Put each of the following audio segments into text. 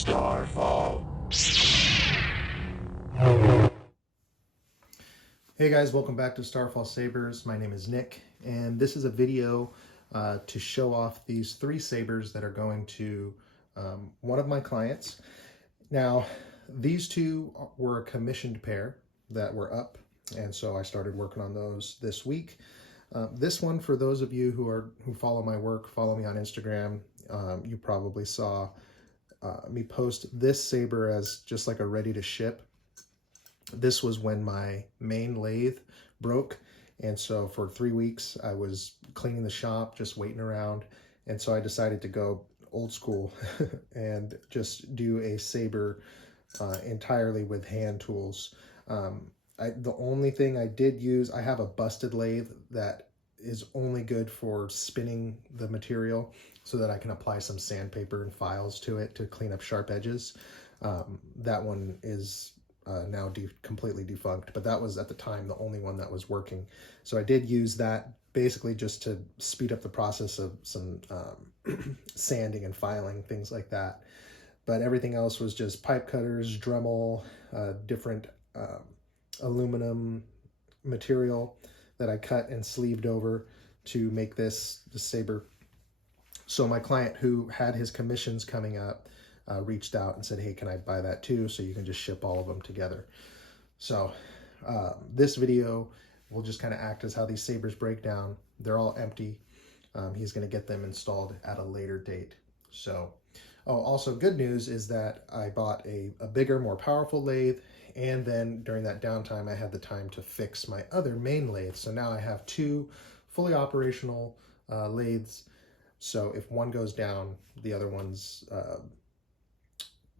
Starfall. Hey guys, welcome back to Starfall Sabers. My name is Nick, and this is a video to show off these 3 sabers that are going to one of my clients. Now, these 2 were a commissioned pair that were up, and so I started working on those this week. This one, for those of you who follow my work, follow me on Instagram, you probably saw me post this saber as just like a ready to ship. This was when my main lathe broke, and so for 3 weeks I was cleaning the shop, just waiting around, and so I decided to go old school and just do a saber entirely with hand tools. The only thing I did use, I have a busted lathe that is only good for spinning the material so that I can apply some sandpaper and files to it to clean up sharp edges. That one is now completely defunct, but that was at the time the only one that was working. So I did use that basically just to speed up the process of some sanding and filing, things like that. But everything else was just pipe cutters, Dremel, different aluminum material that I cut and sleeved over to make this saber. So my client, who had his commissions coming up, reached out and said, hey, can I buy that too? So you can just ship all of them together. So this video will just kind of act as how these sabers break down. They're all empty. He's going to get them installed at a later date. So, also good news is that I bought a bigger, more powerful lathe. And then during that downtime, I had the time to fix my other main lathe. So now I have 2 fully operational lathes. So if one goes down, the other one's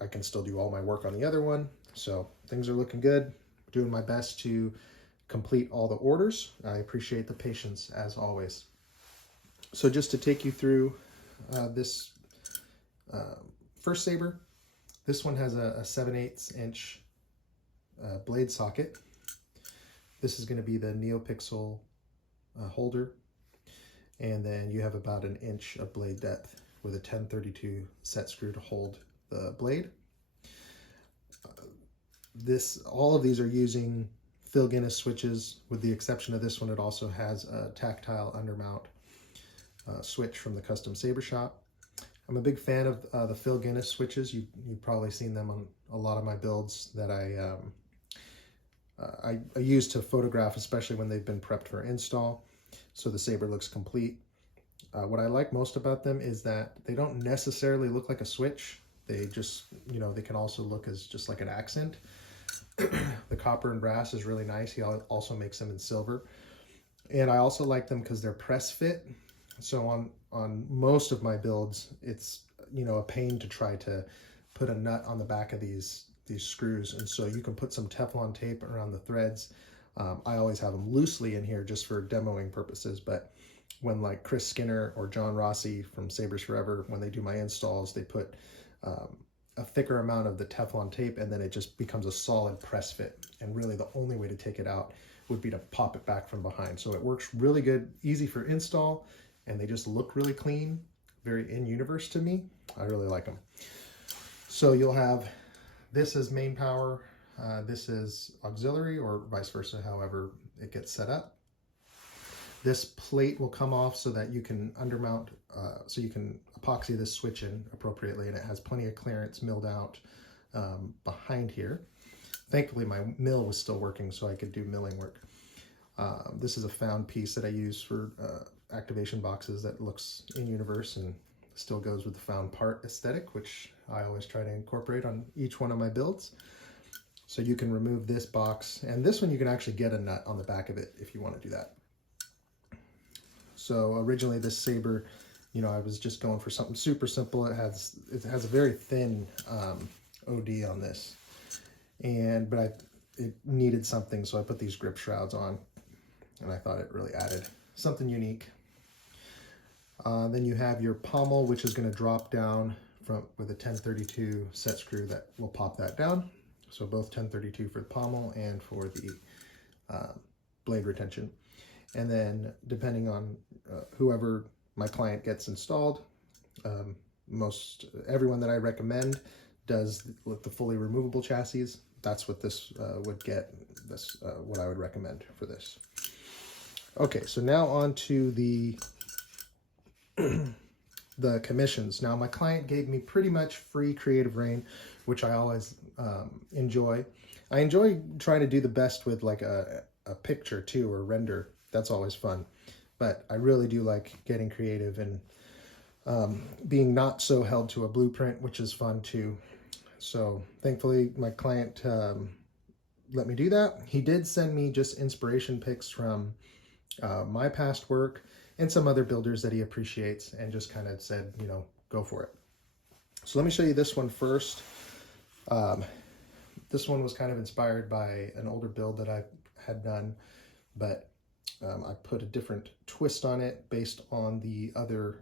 I can still do all my work on the other one. So things are looking good. Doing my best to complete all the orders. I appreciate the patience as always. So just to take you through this first saber, this one has a 7/8 inch blade socket. This is going to be the NeoPixel holder. And then you have about 1 inch of blade depth with a 1032 set screw to hold the blade. All of these are using Phil Guinness switches, with the exception of this one. It also has a tactile undermount switch from the custom saber shop. I'm a big fan of the Phil Guinness switches. You've probably seen them on a lot of my builds that I use to photograph, especially when they've been prepped for install, so the saber looks complete. What I like most about them is that they don't necessarily look like a switch. They just, they can also look as just like an accent. The copper and brass is really nice. He also makes them in silver. And I also like them because they're press fit. So on most of my builds, it's, a pain to try to put a nut on the back of these screws. And so you can put some Teflon tape around the threads. I always have them loosely in here just for demoing purposes, but when like Chris Skinner or John Rossi from Sabers Forever, when they do my installs, they put a thicker amount of the Teflon tape, and then it just becomes a solid press fit. And really the only way to take it out would be to pop it back from behind. So it works really good, easy for install, and they just look really clean, very in-universe to me. I really like them. So you'll have this as main power, this is auxiliary, or vice versa, however it gets set up. This plate will come off so that you can undermount, so you can epoxy this switch in appropriately, and it has plenty of clearance milled out behind here. Thankfully, my mill was still working, so I could do milling work. This is a found piece that I use for activation boxes that looks in universe and still goes with the found part aesthetic, which I always try to incorporate on each one of my builds. So you can remove this box, and this one you can actually get a nut on the back of it if you want to do that. So originally this saber, I was just going for something super simple. It has a very thin OD on this, but it needed something, so I put these grip shrouds on, and I thought it really added something unique. Then you have your pommel, which is going to drop down with a 1032 set screw that will pop that down. So both 1032 for the pommel and for the blade retention. And then depending on whoever my client gets installed, everyone that I recommend does with the fully removable chassis, that's what this would get. This what I would recommend for this. Okay, so now on to the the commissions. Now my client gave me pretty much free creative reign, which I always enjoy. I enjoy trying to do the best with like a picture too, or render. That's always fun. But I really do like getting creative and being not so held to a blueprint, which is fun too. So thankfully my client let me do that. He did send me just inspiration pics from my past work and some other builders that he appreciates, and just kind of said, you know, go for it. So let me show you this one first. This one was kind of inspired by an older build that I had done, but I put a different twist on it based on the other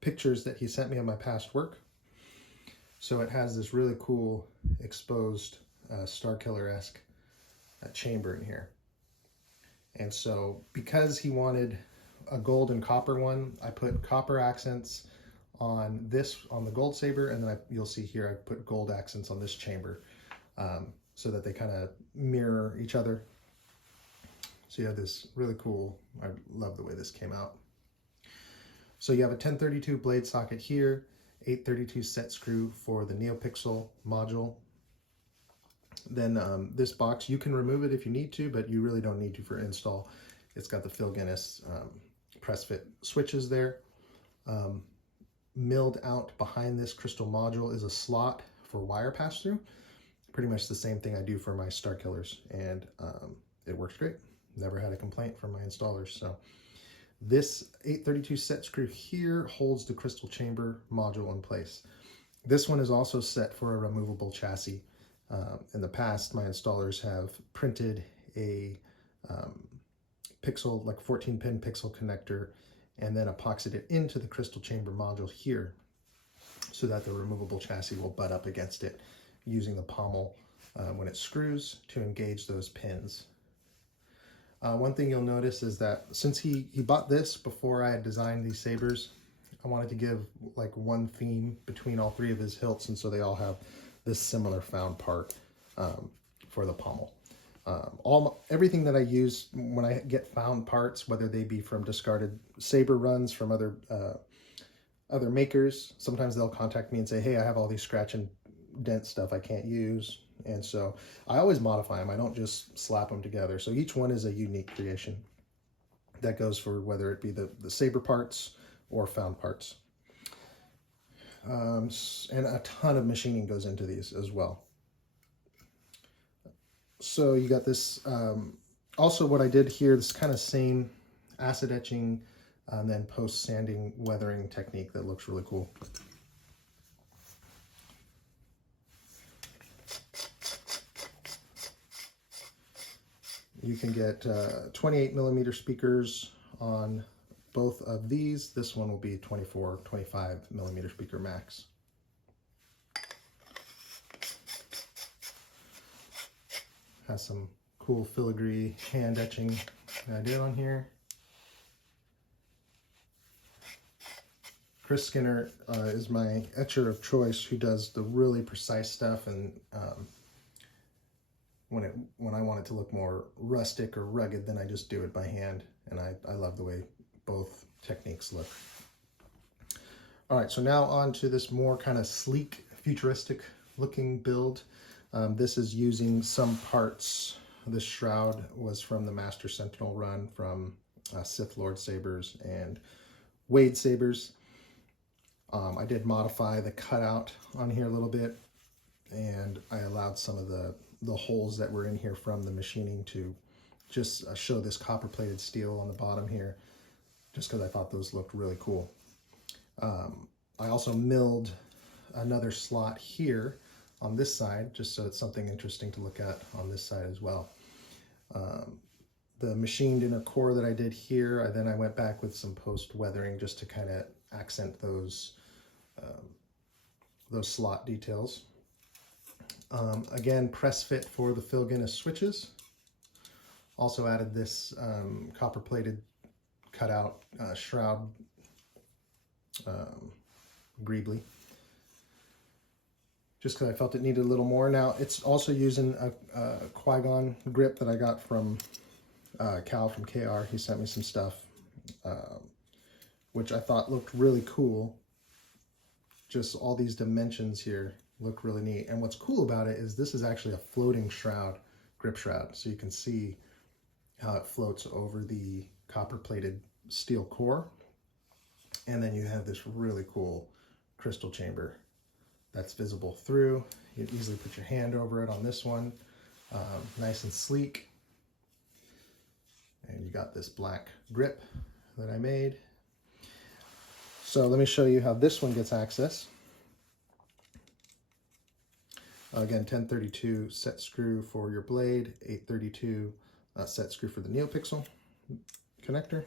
pictures that he sent me of my past work. So it has this really cool exposed Starkiller-esque chamber in here. And so because he wanted a gold and copper one, I put copper accents on this, on the gold saber, and then you'll see here I put gold accents on this chamber, so that they kind of mirror each other. So you have this really cool, I love the way this came out. So you have a 1032 blade socket here, 832 set screw for the NeoPixel module. Then this box, you can remove it if you need to, but you really don't need to for install. It's got the Phil Guinness press fit switches there. Milled out behind this crystal module is a slot for wire pass-through. Pretty much the same thing I do for my Starkillers, and it works great. Never had a complaint from my installers. So this 832 set screw here holds the crystal chamber module in place. This one is also set for a removable chassis. In the past, my installers have printed a pixel, like 14-pin pixel connector, and then epoxied it into the crystal chamber module here, so that the removable chassis will butt up against it using the pommel when it screws to engage those pins. One thing you'll notice is that since he bought this before I had designed these sabers, I wanted to give like one theme between all three of his hilts, and so they all have this similar found part for the pommel. Everything that I use when I get found parts, whether they be from discarded saber runs from other makers, sometimes they'll contact me and say, hey, I have all these scratch and dent stuff I can't use. And so I always modify them. I don't just slap them together. So each one is a unique creation. That goes for whether it be the saber parts or found parts. And a ton of machining goes into these as well. So you got this, also what I did here, this kind of same acid etching and then post sanding weathering technique that looks really cool. You can get 28mm speakers on both of these. This one will be 25mm speaker max. Has some cool filigree hand etching that I did on here. Chris Skinner is my etcher of choice, who does the really precise stuff, and when I want it to look more rustic or rugged, then I just do it by hand, and I love the way both techniques look. All right, so now on to this more kind of sleek, futuristic looking build. This is using some parts. This shroud was from the Master Sentinel run from Sith Lord Sabers and Wade Sabers. I did modify the cutout on here a little bit, and I allowed some of the holes that were in here from the machining to just show this copper-plated steel on the bottom here, just because I thought those looked really cool. I also milled another slot here on this side, just so it's something interesting to look at on this side as well. The machined inner core that I did here, I went back with some post weathering just to kind of accent those slot details. Again, press fit for the Phil Guinness switches. Also added this copper plated cutout shroud greebly. just because I felt it needed a little more. Now, it's also using a Qui-Gon grip that I got from Cal from KR. He sent me some stuff, which I thought looked really cool. Just all these dimensions here look really neat. And what's cool about it is this is actually a floating shroud, grip shroud. So you can see how it floats over the copper-plated steel core. And then you have this really cool crystal chamber that's visible through. You can easily put your hand over it on this one. Nice and sleek. And you got this black grip that I made. So let me show you how this one gets access. Again, 1032 set screw for your blade, 832 set screw for the NeoPixel connector.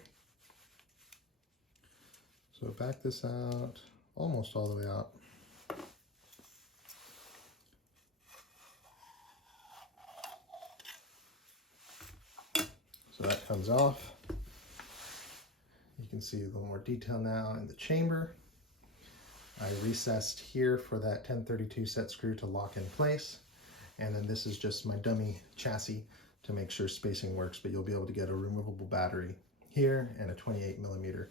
So back this out, almost all the way out. So that comes off. You can see a little more detail now in the chamber. I recessed here for that 1032 set screw to lock in place. And then this is just my dummy chassis to make sure spacing works, but you'll be able to get a removable battery here and a 28mm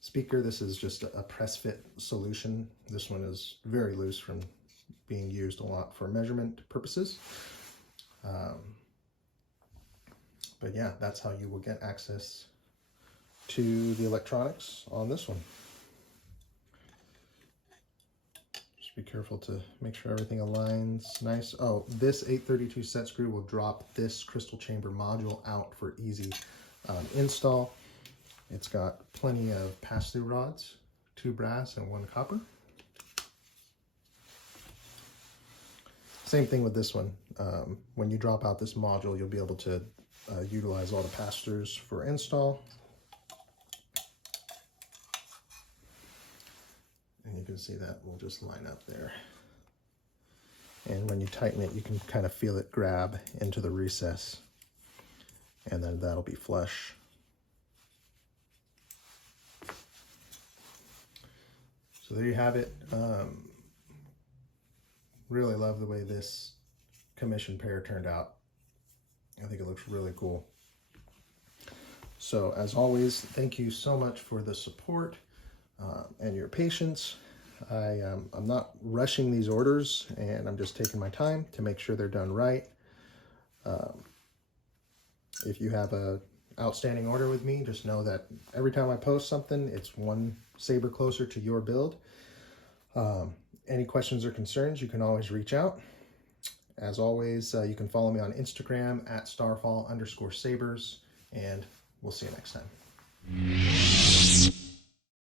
speaker. This is just a press fit solution. This one is very loose from being used a lot for measurement purposes. But yeah, that's how you will get access to the electronics on this one. Just be careful to make sure everything aligns nice. Oh, this 832 set screw will drop this crystal chamber module out for easy install. It's got plenty of pass-through rods, 2 brass and 1 copper. Same thing with this one. When you drop out this module, you'll be able to utilize all the pass-throughs for install. And you can see that will just line up there. And when you tighten it, you can kind of feel it grab into the recess. And then that'll be flush. So there you have it. Really love the way this commission pair turned out. I think it looks really cool. So as always, thank you so much for the support and your patience. I'm not rushing these orders, and I'm just taking my time to make sure they're done right. If you have a outstanding order with me, just know that every time I post something, it's one saber closer to your build. Any questions or concerns, you can always reach out. As always, you can follow me on Instagram at @Starfall_Sabers, and we'll see you next time.